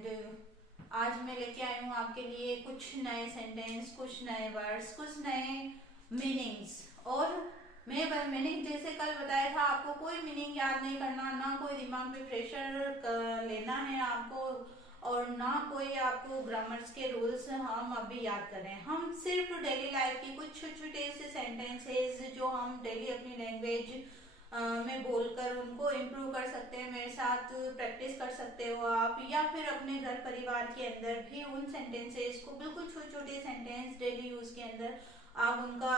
And आज मैं लेके आई हूँ आपके लिए कुछ नए सेंटेंस, कुछ नए वर्ड्स, कुछ नए मीनिंग्स। और मैं मीनिंग जैसे कल बताया था, आपको कोई मीनिंग याद नहीं करना, ना कोई दिमाग पे प्रेशर लेना है आपको, और ना कोई आपको ग्रामर्स के रूल्स हम अभी याद कर रहे हैं। हम सिर्फ डेली लाइफ की कुछ छोटे छोटे से सेंटेंसेस जो हम डेली अपनी लैंग्वेज में बोलकर उनको इम्प्रूव कर सकते हैं, मेरे साथ प्रैक्टिस कर सकते हो आप, या फिर अपने घर परिवार के अंदर भी उन सेंटेंसेस को, बिल्कुल छोटे छोटे सेंटेंस डेली यूज के अंदर आप उनका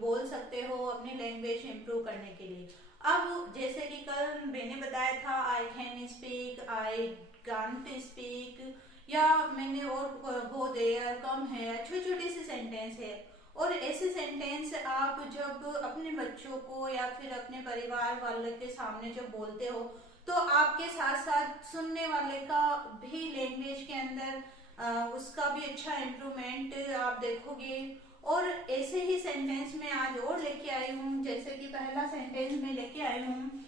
बोल सकते हो अपनी लैंग्वेज इम्प्रूव करने के लिए। अब जैसे कि कल मैंने बताया था I can speak, I can't speak, या मैंने और गो देयर, कम है, छोटी छोटी सी सेंटेंस है। और ऐसे सेंटेंस आप जब अपने बच्चों को या फिर अपने परिवार वाले के सामने जब बोलते हो, तो आपके साथ साथ सुनने वाले का भी लैंग्वेज के अंदर उसका भी अच्छा इम्प्रूवमेंट आप देखोगे। और ऐसे ही सेंटेंस में आज और लेके आई हूँ, जैसे कि पहला सेंटेंस में लेके आई हूँ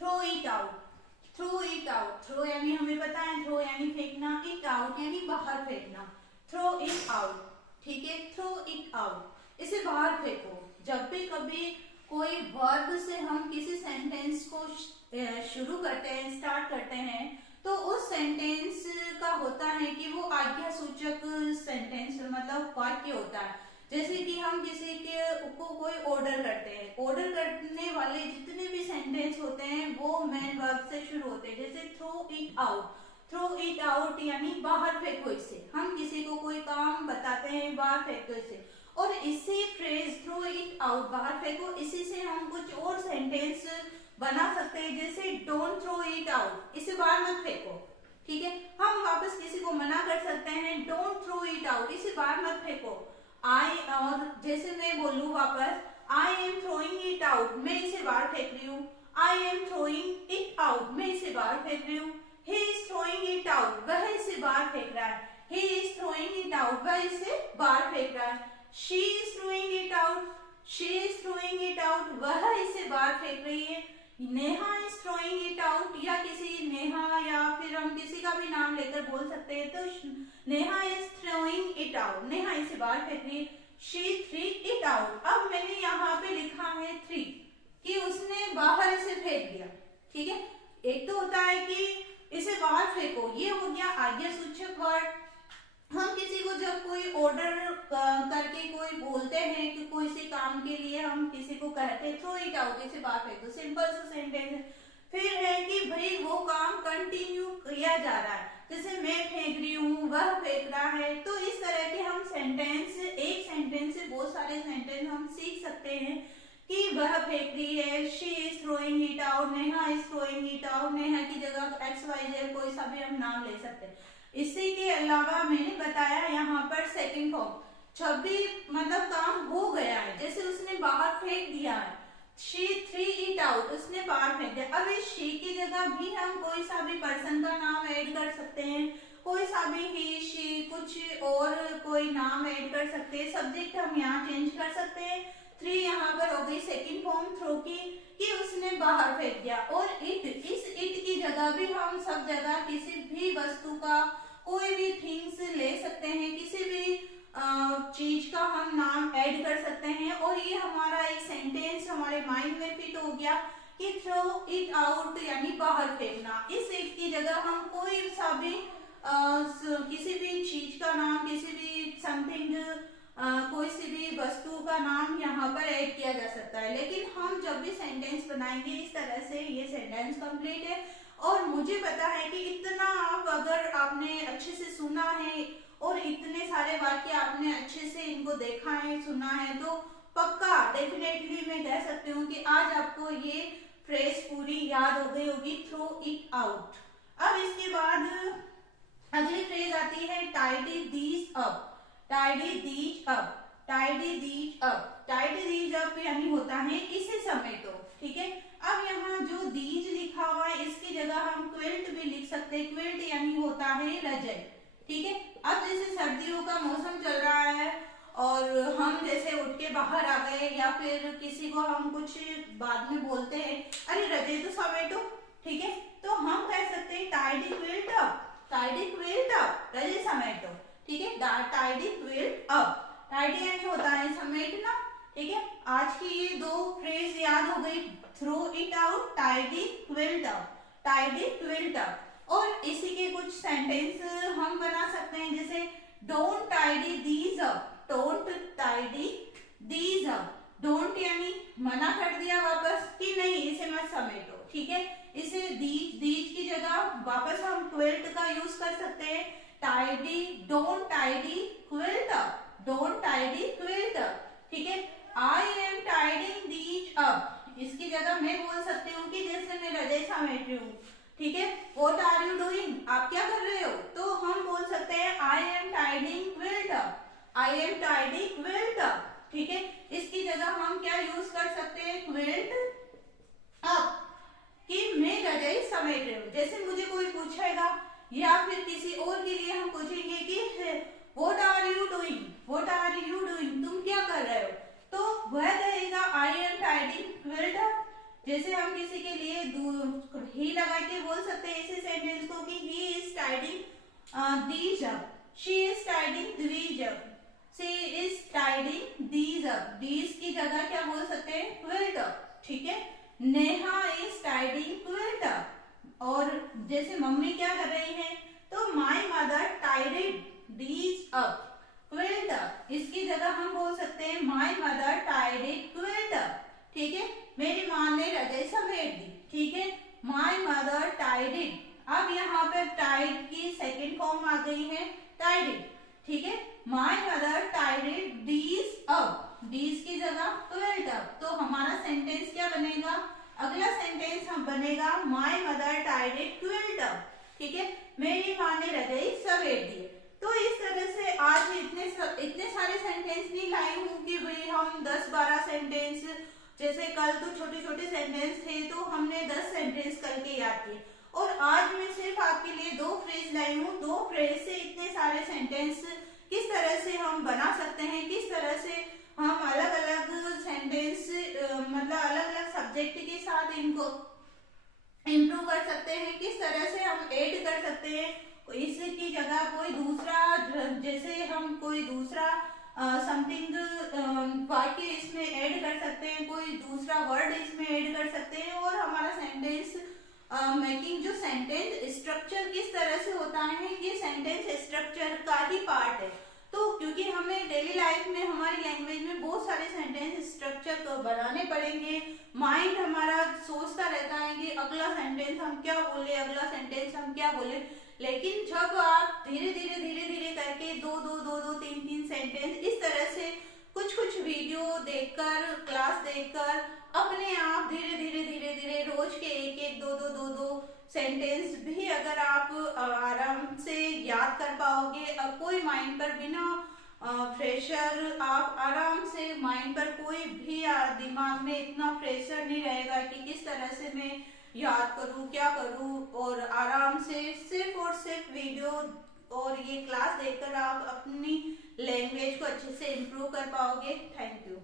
throw it out. Throw it out, throw यानी हमें पता है, थ्रो यानी फेंकना, इट आउट यानी बाहर फेंकना। थ्रो इट आउट, ठीक है, थ्रो इट आउट, इसे बाहर फेंको। जब भी कभी कोई वर्ब से हम किसी सेंटेंस को शुरू करते हैं, स्टार्ट करते हैं, तो उस सेंटेंस का होता है कि वो आज्ञा सूचक सेंटेंस मतलब वाक्य होता है। जैसे कि हम किसी के को कोई ऑर्डर करते हैं, ऑर्डर करने वाले जितने भी सेंटेंस होते हैं वो मेन वर्ब से शुरू होते हैं। जैसे throw it out, throw it out यानी बाहर फेंको इसे। हम किसी को कोई काम बताते हैं, बाहर फेंको इसे। और इसी फ्रेज थ्रो इट आउट, बाहर फेंको, इसी से हम कुछ और सेंटेंस बना सकते हैं। जैसे डोंट थ्रो इट आउट, इसे बाहर मत फेंको, ठीक है। हम वापस किसी को मना कर सकते हैं, डोंट थ्रो इट आउट, इसे बाहर मत फेंको। आई, और जैसे मैं बोलूं वापस, I am throwing it out, मैं इसे बाहर फेंक रही हूँ। I am throwing it out, मैं इसे बाहर फेंक रही हूँ। He is throwing it out, वह इसे बाहर फेंक रहा है। He is throwing it out, वह इसे बाहर फेंक रहा है। She is throwing it out, she is throwing it out, वह इसे बाहर फेंक रही है। Neha is throwing it out, या किसी नेहा या फिर हम किसी का भी नाम लेकर बोल सकते हैं, तो Neha is throwing it out, Neha इसे बाहर फेंक रही है। She threw it out, अब मैंने यहाँ पे लिखा है थ्री, कि उसने बाहर इसे फेंक दिया, ठीक है। एक तो होता है कि इसे बाहर फेंको, ये हो गया आज्ञा सूचक वर्ड। हम किसी को जब कोई ऑर्डर करके कोई बोलते हैं कि कोई से काम के लिए हम किसी को कहते हैं थ्रो इट आउट, इसे बाहर फेंको, सिंपल सा सेंटेंस है। फिर है कि भाई वो काम कंटिन्यू किया जा रहा है, जैसे मैं फेंक रही हूँ, वह फेंक रहा है। तो इस तरह के हम सेंटेंस, एक सेंटेंस से बहुत सारे सेंटेंस हम सीख सकते हैं कि वह फेंक रही है, she is throwing it out, Neha is throwing it out, Neha की जगह एक्स वाई जेड कोई सा भी हम नाम ले सकते हैं। इसी के अलावा मैंने बताया यहाँ पर सेकंड फॉर्म, जब भी मतलब काम हो गया है, जैसे उसने बाहर फेंक दिया है, शी थ्री इट आउट, उसने बाहर फेंक दिया। अब इस शी की जगह भी हम कोई सा भी पर्सन का नाम ऐड कर सकते हैं, कोई सा भी ही, शी, कुछ और कोई नाम ऐड कर सकते हैं। सब्जेक्ट हम यहाँ चेंज कर सकते हैं। थ्री यहाँ पर हो गई सेकंड फॉर्म थ्रो की, कि उसने बाहर फेंक दिया। और इट, इस इट की जगह भी हम सब जगह किसी भी वस्तु का, कोई भी थिंग्स ले सकते हैं, किसी भी चीज का हम नाम ऐड कर सकते हैं। और ये हमारा एक सेंटेंस हमारे माइंड में फिट हो गया कि थ्रो इट आउट यानी बाहर फेंकना। इस इट की जगह हम कोई सा भी किसी भी चीज का नाम, किसी भी समथिंग, कोई सी भी वस्तु का नाम यहाँ पर ऐड किया जा सकता है। लेकिन हम जब भी सेंटेंस बनाएंगे इस तरह से, ये सेंटेंस कंप्लीट है। और मुझे पता है कि इतना आप अगर आपने अच्छे से सुना है और इतने सारे वाक्य आपने अच्छे से इनको देखा है, सुना है, तो पक्का डेफिनेटली मैं कह सकती हूँ कि आज आपको ये फ्रेज पूरी याद हो गई होगी, थ्रो इट आउट। अब इसके बाद अगली फ्रेज आती है tidy these up. Tidy these up, tidy these up, tidy these up यानी होता है इसे समेटो, ठीक है। अब यहाँ जो दीज लिखा हुआ है इसकी जगह हम क्विल्ट भी लिख सकते हैं। क्विल्ट यानी होता है रजाई, ठीक है। अब जैसे सर्दियों का मौसम चल रहा है और हम जैसे उठ के बाहर आ गए, या फिर किसी को हम कुछ बाद में बोलते हैं, अरे रजाई तो समेटो, ठीक है, तो हम कह सकते हैं tidy quilt up, tidy quilt up, रजई समेटो, ठीक है, tidy quilt up, tidy and होता है समेटना, ठीक है। आज की ये दो फ्रेज याद हो गई, throw it out, tidy quilt up, tidy quilt up. और इसी के कुछ सेंटेंस हम बना सकते हैं, जैसे don't tidy these up, don't tidy these up, don't यानी मना कर दिया वापस कि नहीं इसे मत समेटो, ठीक है। इसे दीज की जगह वापस हम क्विल्ट का यूज कर सकते हैं, tidy, don't tidy quilt up, don't tidy quilt up, ठीक है। आई एम टाइडिंग दीज अप, इसकी जगह मैं बोल सकती हूँ कि जैसे मैं रजाई समेट रही हूँ, ठीक है। व्हाट आर यू डूइंग, आप क्या कर रहे हो, तो हम बोल सकते हैं आई am tidying quilt up, I am tidying quilt up, ठीक है। इसकी जगह हम क्या यूज कर सकते हैं, क्विल्ट अप, कि मैं रजाई समेट रही हूँ। जैसे मुझे कोई पूछेगा या फिर किसी और के लिए हम पूछेंगे कि what are you doing, what are you doing, तुम क्या कर रहे हो, तो वह कहेगा I am tidying quilt up. जैसे हम किसी के लिए ही लगा के बोल सकते हैं इसी सेंटेंस को कि he is tidying these up, she is tidying these up, she is tidying these up, these की जगह क्या बोल सकते हैं, क्विल्ट अप, ठीक है। Neha is tidying quilt up. और जैसे मम्मी क्या कर रही है, तो my mother tidied these up, quilt up, इसकी जगह हम बोल सकते हैं my mother tidied quilt up, ठीक है। मेरी माँ ने रजाई समेट दी, ठीक है, माई मदर टाइडेड। अब यहाँ पर टाइड की सेकेंड फॉर्म आ गई है टाइडेड, ठीक है। My mother tidied these up, these की जगह क्विल्ट अप, तो हमारा सेंटेंस क्या बनेगा, अगला सेंटेंस हम बनेगा माई मदर टाइडेड क्विल्ट अप, ठीक है, मेरी माँ ने रजाई समेट दी। तो इस तरह से आज इतने सारे सेंटेंस नहीं लाई हूँ कि भाई हम 10-12 सेंटेंस, जैसे कल तो छोटे छोटे सेंटेंस थे तो हमने 10 सेंटेंस कल के याद किए, और आज मैं सिर्फ आपके लिए 2 फ्रेज लाई हूँ। 2 फ्रेज से इतने सारे सेंटेंस किस तरह से हम बना सकते हैं, किस तरह से हम अलग अलग सेंटेंस मतलब अलग अलग सब्जेक्ट के साथ इनको इम्प्रूव कर सकते हैं, किस तरह से हम ऐड कर सकते हैं, इसकी जगह कोई दूसरा, जैसे हम कोई दूसरा समथिंग वाक्य इसमें ऐड कर सकते हैं, कोई दूसरा वर्ड इसमें ऐड कर सकते हैं, और हमारा सेंटेंस मेकिंग जो सेंटेंस स्ट्रक्चर किस तरह से होता है, ये सेंटेंस स्ट्रक्चर का ही पार्ट है। तो क्योंकि हमें डेली लाइफ में हमारी लैंग्वेज में बहुत सारे सेंटेंस स्ट्रक्चर तो बनाने पड़ेंगे, माइंड हमारा सोचता रहता है कि अगला सेंटेंस हम क्या बोले, अगला सेंटेंस हम क्या बोले, लेकिन जब आप धीरे धीरे करके 2 3 3 सेंटेंस इस तरह से कुछ वीडियो देखकर, क्लास देखकर अपने आप धीरे धीरे रोज के 1 2 सेंटेंस भी अगर आप आराम से याद कर पाओगे, अब कोई माइंड पर बिना प्रेशर, आप आराम से माइंड पर कोई भी दिमाग में इतना प्रेशर नहीं रहेगा कि किस तरह से मैं याद करूं, क्या करूं, और आराम से सिर्फ और सिर्फ वीडियो और ये क्लास देखकर आप अपनी लैंग्वेज को अच्छे से इम्प्रूव कर पाओगे। Thank you.